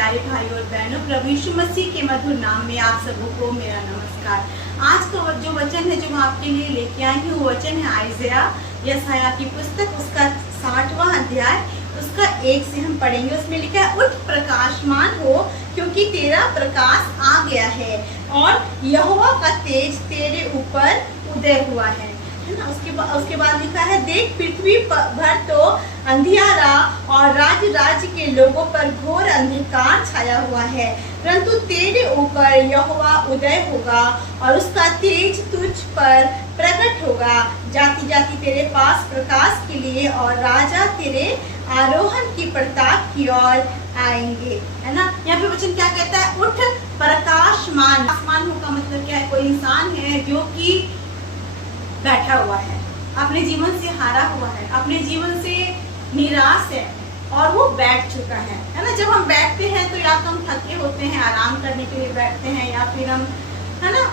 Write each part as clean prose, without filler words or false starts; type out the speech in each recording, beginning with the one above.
प्यारे भाई और बहनों, प्रभु यीशु मसीह के मधुर नाम में आप सबको मेरा नमस्कार। आज का जो वचन है जो मैं आपके लिए लेके आई हूँ, वो वचन है यशायाह की पुस्तक, उसका 60वां अध्याय, उसका 1 से हम पढ़ेंगे। उसमें लिखा है, उठ प्रकाशमान हो क्योंकि तेरा प्रकाश आ गया है और यहोवा का तेज तेरे ऊपर उदय हुआ है ना। उसके बाद लिखा है, देख पृथ्वी भर तो अंधियारा और राज्य के लोगों पर घोर अंधकार छाया हुआ है, परंतु तेरे ऊपर यहोवा उदय होगा और उसका तेज तुझ पर प्रकट होगा। जाति जाति तेरे पास प्रकाश के लिए और राजा तेरे आरोहण की प्रताप की ओर आएंगे, है ना। यहाँ पे वचन क्या कहता है, उठ प्रकाशमान। आसमान का मतलब क्या है, कोई इंसान है जो कि बैठा हुआ है, अपने जीवन से हारा हुआ है, अपने जीवन से निराश है और वो बैठ चुका है ना। जब हम बैठते हैं तो या तो हम थके होते हैं, आराम करने के लिए बैठते हैं, या फिर हम, है ना,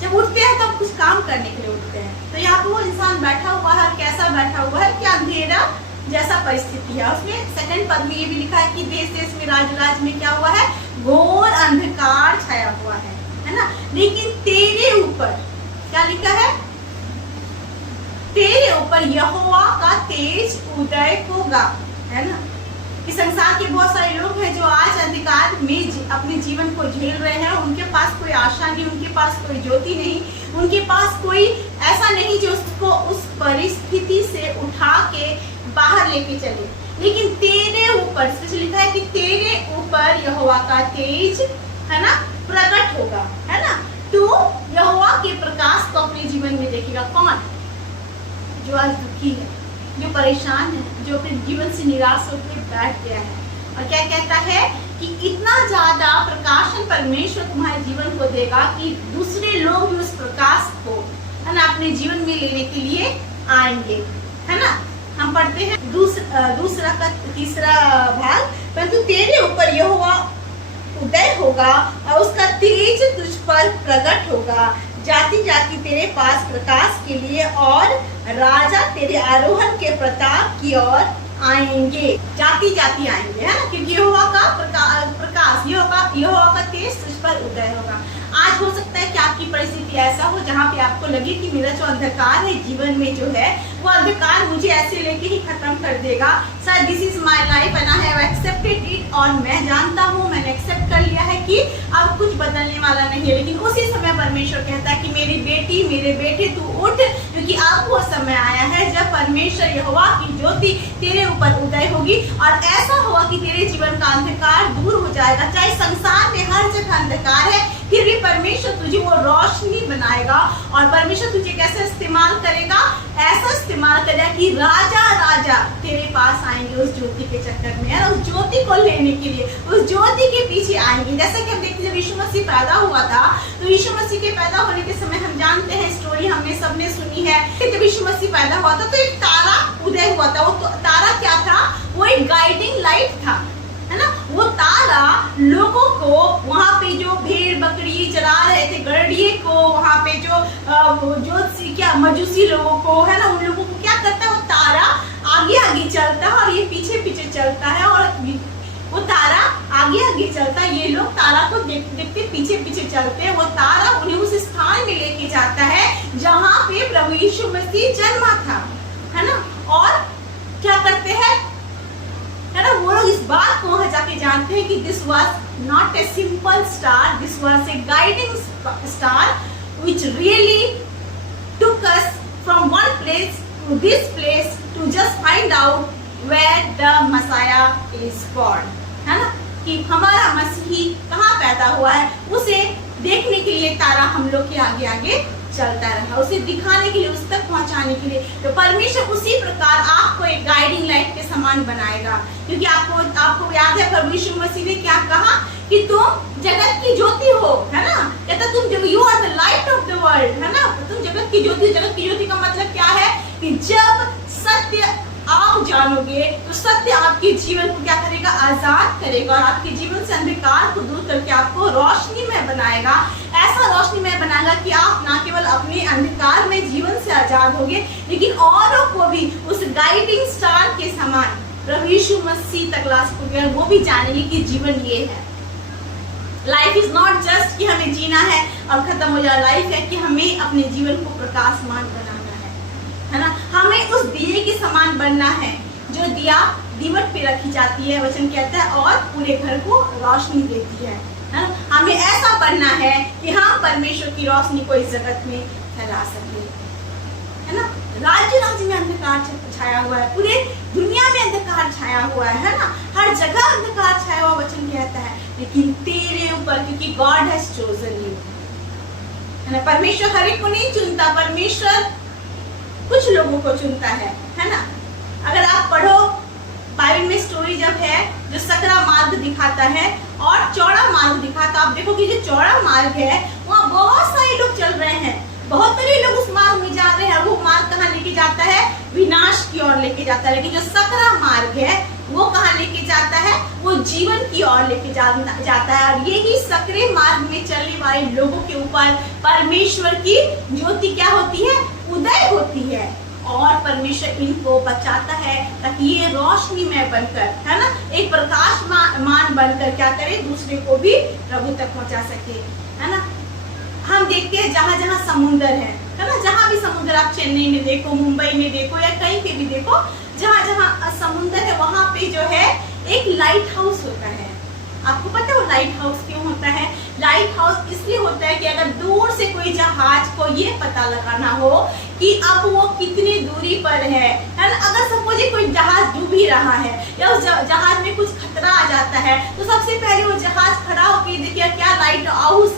जब उठते हैं तो हम कुछ काम करने के लिए उठते हैं। तो यहाँ पे वो इंसान बैठा हुआ है, कैसा बैठा हुआ है कि अंधेरा जैसा परिस्थिति है। उसमें सेकंड पद में ये भी लिखा है कि देश देश में राज्य में क्या हुआ है, घोर अंधकार छाया हुआ है ना। लेकिन तेरे ऊपर क्या लिखा है, तेरे ऊपर यहोवा का तेज उदय होगा, है ना। इस संसार के बहुत सारे लोग हैं जो आज अंधकार में अपने जीवन को झेल रहे हैं। उनके पास कोई आशा नहीं, उनके पास कोई ज्योति नहीं, उनके पास कोई ऐसा नहीं जो उसको उस परिस्थिति से उठा के बाहर लेके चले। लेकिन तेरे ऊपर लिखा है कि तेरे ऊपर यहोवा का तेज, है ना, प्रकट होगा, है ना। तो यहोवा के प्रकाश को अपने जीवन में देखेगा कौन, जो आज दुखी है, जो परेशान है, जो अपने जीवन से निराश होकर बैठ गया है। और क्या कहता है कि इतना ज्यादा प्रकाशन परमेश्वर तुम्हारे जीवन को देगा कि दूसरे लोग भी उस प्रकाश को, है ना, अपने जीवन में लेने के लिए आएंगे, है ना। हम पढ़ते हैं दूसरा का तीसरा भाग, परंतु तेरे ऊपर यहोवा उदय होगा और उसका तेज तुझ पर प्रकट होगा। जाति जाति तेरे पास प्रकाश के लिए और राजा तेरे आरोहण के प्रताप की ओर आएंगे। जाति जाति आएंगे, है ना, क्योंकि यहोवा का प्रकाश, यहोवा का तेज तुझ पर उदय होगा। आज हो सकता है कि आपकी परिस्थिति ऐसा हो जहाँ पे आपको लगे कि मेरा जो अंधकार है जीवन में जो है, वो अंधकार मुझे ऐसे लेके ही खत्म कर देगा। शायद this is my life and I have accepted it, और मैं जानता हूँ, मैंने एक्सेप्ट कर लिया है कि अब कुछ बदलने वाला नहीं है। लेकिन उसी समय परमेश्वर कहता है कि मेरी बेटी, मेरे बेटे, तू उठ, क्योंकि अब वो समय आया है जब परमेश्वर यहोवा की ज्योति तेरे ऊपर उदय होगी और ऐसा होगा कि तेरे जीवन का अंधकार दूर हो जाएगा। चाहे संसार में हर जगह अंधकार है, फिर भी परमेश्वर तुझे वो रोशनी बनाएगा। और परमेश्वर तुझे कैसे इस्तेमाल करेगा, ऐसा इस्तेमाल करेगा कि राजा तेरे पास आएंगे उस ज्योति के चक्कर में, है, उस ज्योति को लेने के लिए, उस ज्योति के पीछे आएंगे। जैसे कि हम देखते हैं, जब यीशु मसीह पैदा हुआ था, तो यीशु मसीह के पैदा होने के समय हम जानते हैं, स्टोरी हमने सबने सुनी है कि जब यीशु मसीह पैदा हुआ था तो एक तारा उदय हुआ था। वो तारा क्या था, वो एक गाइडिंग लाइट था, है ना। वो तारा लोगों को, वहाँ पे जो भेड़ बकरी चरा रहे थे, गड़िए को, वहाँ पे जो क्या मजूसी लोगों को, है ना, उन लोगों को क्या करता है, वो तारा आगे आगे चलता है और ये पीछे पीछे चलता है। और वो तारा आगे आगे चलता है, ये लोग तारा को देखते पीछे पीछे चलते हैं। वो तारा उन्हें उस स्थान में लेके जाता है जहाँ पे प्रभु यीशु मसीह जन्मा था, है ना। और क्या करते हैं, है ना, वो लोग इस बात को वहां जाके जानते हैं कि this was not a simple star, this was a guiding star which really took us from one place to this place to just find out where the Messiah is born, है ना, कि हमारा मसीही कहाँ पैदा हुआ है। उसे देखने के लिए तारा हम लोग के आगे आगे चलता रहा, उसे दिखाने के लिए, उस तक पहुंचाने के लिए। तो परमेश्वर उसी प्रकार आपको एक गाइडिंग लाइट के समान बनाएगा, क्योंकि आपको याद है प्रभु यीशु मसीह ने क्या कहा कि तुम जगत की ज्योति हो, है ना। कहता तुम you are the light of the world, है ना, तुम जगत की ज्योति। जगत की ज्योति का मतलब क्या है कि जब सत्य आप जानोगे तो सत्य आपके जीवन को क्या करेगा, आजाद करेगा और आपके जीवन से अंधकार को दूर करके आपको रोशनी में बनाएगा। ऐसा रोशनी में बनाएगा कि आप ना केवल अपने अंधकार में जीवन से आजाद होगे, लेकिन औरों को भी उस गाइडिंग स्टार के समान प्रभु यीशु मसीह तक ला सकोगे, वो भी जानेंगे कि जीवन ये है। लाइफ इज नॉट जस्ट कि हमें जीना है और खत्म हो जाए। लाइफ है कि हमें अपने जीवन को प्रकाशमान बनाना है ना। हमें उस दिए के समान बनना है जो दिया दीमक पे रखी जाती है, वचन कहता है, और पूरे घर को रोशनी देती है ना। हमें ऐसा बनना है कि हम परमेश्वर की रोशनी को इस जगत में फैला सके, है ना। राज्य में अंधकार छाया हुआ है, पूरे दुनिया में अंधकार छाया हुआ है ना, हर जगह अंधकार छाया हुआ, वचन कहता है, लेकिन तेरे ऊपर, क्योंकि गॉड हैज चोजन यू, है ना। परमेश्वर हर एक को नहीं चुनता, परमेश्वर कुछ लोगों को चुनता है ना। अगर आप पढ़ो बाइबल में स्टोरी जब है जो सकरा मार्ग दिखाता है और चौड़ा मार्ग दिखाता, आप देखो कि जो चौड़ा मार्ग है वहाँ बहुत सारे लोग चल रहे हैं, बहुत सारे लोग उस मार्ग में जा रहे हैं, वो मार्ग कहाँ लेके जाता है, विनाश की ओर लेके जाता है। लेकिन जो सकरा मार्ग है वो कहाँ लेके जाता है, वो जीवन की ओर लेके जाता है। और यही सकरे मार्ग में चलने वाले लोगों के ऊपर परमेश्वर की ज्योति क्या होती है, उदय होती है, और परमेश्वर इनको बचाता है ताकि ये रोशनीमय बनकर, है ना, एक प्रकाशमान बनकर क्या करे, दूसरे को भी प्रभु तक पहुंचा सके, है ना। हम देखते हैं जहाँ जहाँ समुद्र है ना, जहाँ भी समुद्र, आप चेन्नई में देखो, मुंबई में देखो, या कहीं पे भी देखो, जहाँ जहाँ समुद्र है वहाँ पे जो है एक लाइट हाउस होता है। आपको पता है वो लाइट हाउस क्यों होता है? लाइट हाउस इसलिए होता है कि अगर दूर से कोई जहाज को ये पता लगाना हो कि अब वो कितनी दूरी पर है ना। अगर सपोज कोई जहाज डूब ही रहा है या उस जहाज में कुछ खतरा आ जाता है, तो सबसे पहले वो जहाज खड़ा होकर देखिए क्या लाइट हाउस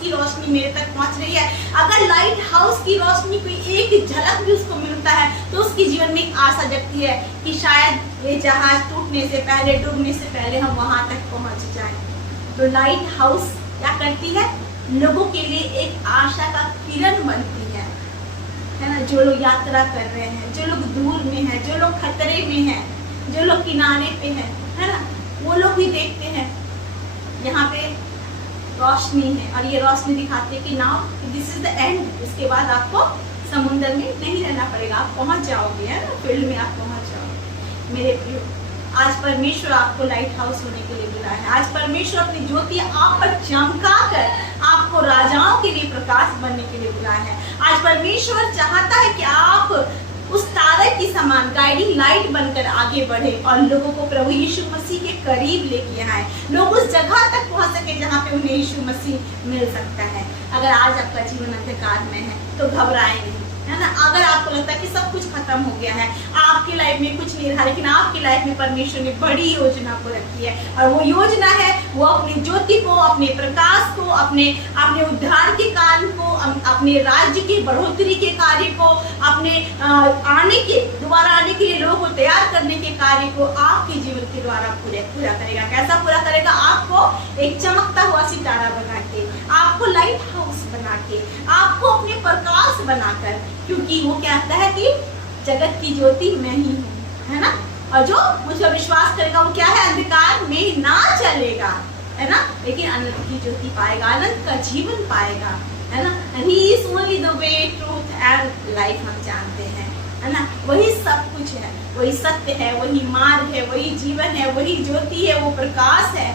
की रोशनी मेरे तक पहुंच रही है। अगर लाइट हाउस की रोशनी कोई एक झलक भी उसको मिलता है तो उसके जीवन में एक आशा जगती है कि शायद ये जहाज टूटने से पहले, डूबने से पहले हम वहां तक पहुंच जाएं। तो लाइट हाउस क्या करती है, लोगों के लिए एक आशा का किरण बनती है ना। जो लोग यात्रा कर रहे हैं, जो लोग दूर में हैं, जो लोग खतरे में हैं, जो लोग किनारे पे हैं, है ना, वो लोग भी देखते हैं यहाँ पे रोशनी है, और ये रोशनी दिखाते कि now this is the end, इसके बाद आपको समुद्र में नहीं रहना पड़ेगा, आप पहुंच जाओगे, है ना, फील्ड में आप पहुंच जाओगे। मेरे प्रियो, आज परमेश्वर आपको लाइट हाउस होने के लिए बुलाया है। आज परमेश्वर अपनी ज्योति आप पर चमका कर आपको राजाओं के लिए प्रकाश बनने के लिए बुलाया है। आज परमेश्वर चाहता है कि आप उस तारे की समान गाइडिंग लाइट बनकर आगे बढ़े और लोगों को प्रभु यीशु मसीह के करीब लेके आए, लोग उस जगह तक पहुंच सके जहां पे उन्हें यीशु मसीह मिल सकता है। अगर आज आपका जीवन अंधकार में है तो घबराए नहीं, है ना। अगर आपको लगता है कि सब कुछ खत्म हो गया है, आपकी लाइफ में कुछ नहीं रहा, लेकिन आपकी लाइफ में परमेश्वर ने बड़ी योजना को रखी है, और वो योजना है वो अपनी ज्योति को, अपने प्रकाश को, अपने उद्धार के कार्य को, अपने राज्य की बढ़ोतरी के कार्य को, अपने दोबारा आने के लिए लोगों को तैयार करने के कार्य को आपके जीवन के द्वारा पूरा करेगा। कैसा पूरा करेगा? आपको एक चमकता हुआ सितारा बना के, आपको लाइट हाउस बना के, आपको अपने प्रकाश बनाकर, क्योंकि वो कहता है कि जगत की ज्योति मैं ही हूँ, है ना। और जो मुझ पर विश्वास करेगा वो क्या है, अंधकार में ना चलेगा, है ना, लेकिन अनंत की ज्योति पाएगा, अनंत का जीवन पाएगा, है ना। He is only the way, truth and life, हम जानते हैं, है ना। वही सब कुछ है, वही सत्य है, वही मार्ग है, वही जीवन है, वही ज्योति है, वो प्रकाश है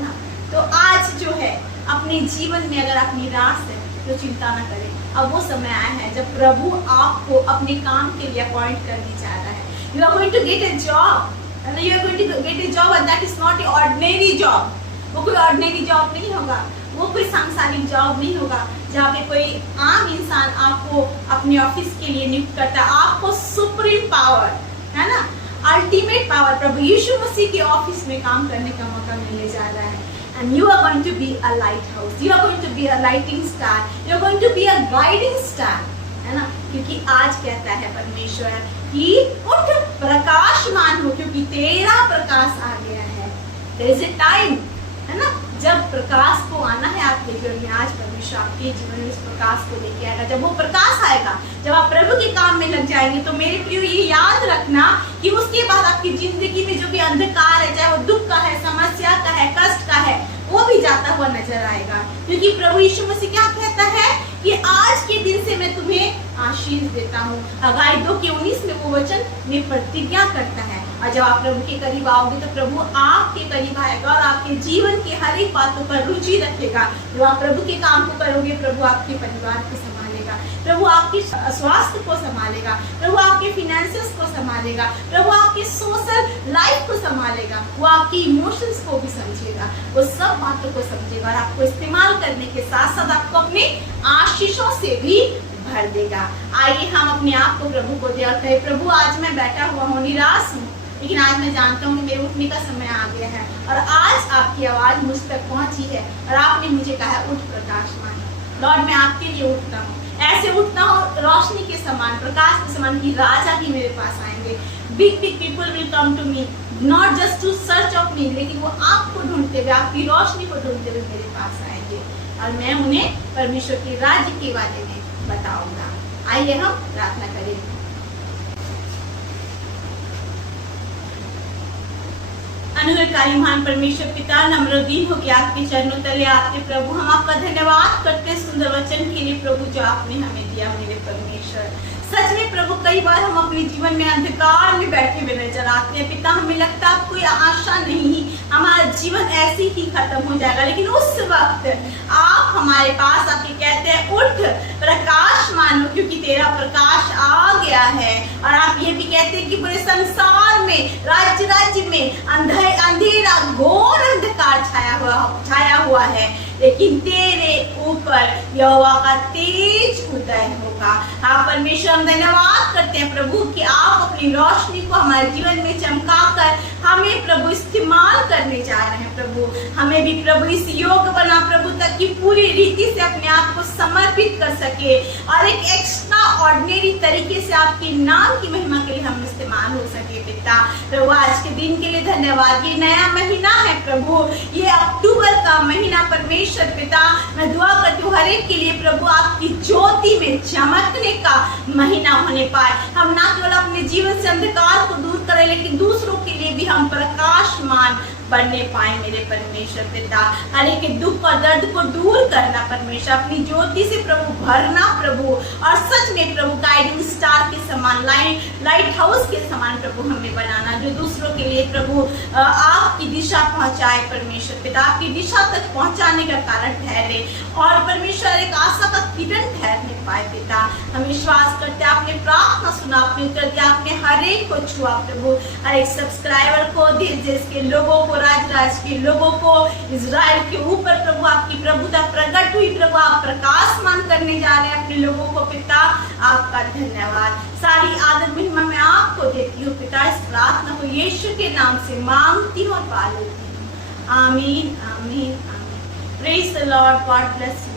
ना। तो आज जो है अपने जीवन में अगर आप निराश है तो चिंता न करें, अब वो समय आया है जब प्रभु आपको अपने काम के लिए अपॉइंट करने जा रहा है। You are going to get a job, and you are going to get a job, and that is not an ordinary job. वो कोई ऑर्डिनरी जॉब नहीं होगा, वो कोई सांसारिक जॉब नहीं होगा जहाँ पे कोई आम इंसान आपको अपने ऑफिस के लिए नियुक्त करता है। आपको सुप्रीम पावर, है ना, अल्टीमेट पावर प्रभु यीशु मसीह के ऑफिस में काम करने का मौका मिलने जा रहा है। And you are going to be a lighthouse. You are going to be a lighting star. You are going to be a guiding star, है ना। क्योंकि आज कहता है परमेश्वर कि उठ प्रकाशमान हो, क्योंकि तेरा प्रकाश आ गया है। There is a time, है ना, जब प्रकाश को आना है आपके जीवन में। आज परमेश्वर आपके जीवन में इस प्रकाश को लेके आएगा। जब वो प्रकाश आएगा, जब आप प्रभु के काम में लग जाएंगे, तो मेरे प्रियो ये याद रखना कि उसके बाद आपकी जिंदगी में जो भी अंधकार है, चाहे वो दुख का है, समस्या का है, कष्ट का है, वो भी जाता हुआ नजर आएगा। क्योंकि प्रभु यीशु मसीह क्या कहता है कि आज के दिन से मैं तुम्हें आशीष देता हूँ। हगाई 2:19 में वो वचन में प्रतिज्ञा करता है, और जब आप प्रभु के करीब आओगे तो प्रभु आपके करीब आएगा और आपके जीवन की हर एक बातों पर रुचि रखेगा। जब आप प्रभु के काम को करोगे, प्रभु आपके परिवार को संभालेगा, प्रभु आपके स्वास्थ्य को संभालेगा, प्रभु आपके फिनेंसेस को संभालेगा, प्रभु आपकी सोशल लाइफ को संभालेगा, वो आपकी इमोशंस को भी समझेगा, वो सब बातों को समझेगा और आपको इस्तेमाल करने के साथ साथ आपको अपने आशीषों से भी भर देगा। आइए हम अपने आप को प्रभु को दे और कहे, प्रभु आज मैं बैठा हुआ हूँ, निराश हूँ, लेकिन आज मैं जानता हूँ कि मेरे उठने का समय आ गया है और आज आपकी आवाज मुझ तक पहुंची है और आपने मुझे कहा उठ प्रकाशमान। लॉर्ड मैं आपके लिए उठता हूँ, ऐसे उठता हूँ रोशनी के समान, प्रकाश के समान कि राजा भी मेरे पास आएंगे। Big big people will come to me, not just to search of me, लेकिन वो आपको ढूंढते हुए, आपकी रोशनी को ढूंढते हुए मेरे पास आएंगे और मैं उन्हें परमेश्वर के राज्य के बारे में बताऊंगा। आइए हम प्रार्थना करें। अनुग्रहकारी महान परमेश्वर पिता, नम्रदीन हो गया आपके चरणों तले आते प्रभु, हम आपका धन्यवाद करते हैं सुंदर वचन के लिए प्रभु जो आपने हमें दिया मेरे परमेश्वर। सच में प्रभु कई बार हम अपने जीवन में अंधकार में बैठे हुए नजर आते हैं पिता, हमें लगता है कोई आशा नहीं, हमारा जीवन ऐसे ही खत्म हो जाएगा, लेकिन उस वक्त आप हमारे पास आके कहते हैं उठ प्रकाश मानो, क्योंकि तेरा प्रकाश आ गया है। और आप ये भी कहते हैं कि पूरे संसार में, राज्य राज्य में अंधेरा घोर अंधकार छाया हुआ है, लेकिन तेरे ऊपर यहोवा का तेज उदय होगा। आप परमेश्वर हम धन्यवाद करते हैं प्रभु कि आप अपनी रोशनी को हमारे जीवन में चमकाकर हमें प्रभु इस्तेमाल करने जा रहे हैं प्रभु। हमें भी प्रभु इस योग बना प्रभु तक कि पूरी रीति से अपने आप को समर्पित कर सके और एक एक्स्ट्रा ऑर्डिनरी तरीके से आपके नाम की महिमा के लिए हम इस्तेमाल हो सके पिता। प्रभु आज के दिन के लिए धन्यवाद। ये नया महीना है प्रभु, ये अक्टूबर का महीना परमेश्वर पिता, मैं दुआ करती हूँ हर एक के लिए प्रभु आपकी ज्योति में चमकने का महीना होने पाए। हम ना केवल अपने जीवन से अंधकार को दूर करें, लेकिन दूसरों के लिए भी हम प्रकाशमान बनने पाए मेरे परमेश्वर पिता। हर एक दुख और दर्द को दूर करना परमेश्वर, अपनी ज्योति से प्रभु भरना प्रभु, और सच में प्रभु गाइडिंग स्टार के समान, लाइट हाउस के समान प्रभु हमें बनाना, जो दूसरों के लिए प्रभु आपकी दिशा पहुंचाए परमेश्वर पिता, आपकी दिशा तक पहुंचाने का कारण ठहरे और परमेश्वर एक आशा का किरण ठहरने पाए पिता। हम विश्वास करते हैं आपने प्रार्थना सुना, आपने उत्तर दिया, आपने हर एक को छुआ प्रभु, हर एक सब्सक्राइबर को, देश के लोगों को, राज के लोगों को, इजराइल के ऊपर प्रभु आपकी प्रभुता प्रकट हुई प्रभु, आप प्रकाशमान करने जा रहे हैं अपने लोगों को पिता। आपका धन्यवाद, सारी आदर महिमा मैं आपको देती हूँ पिता। इस प्रार्थना को यीशु के नाम से मांगती हूँ और पा लेती हूँ। आमीन आमीन आमीन। Praise the Lord, God bless you.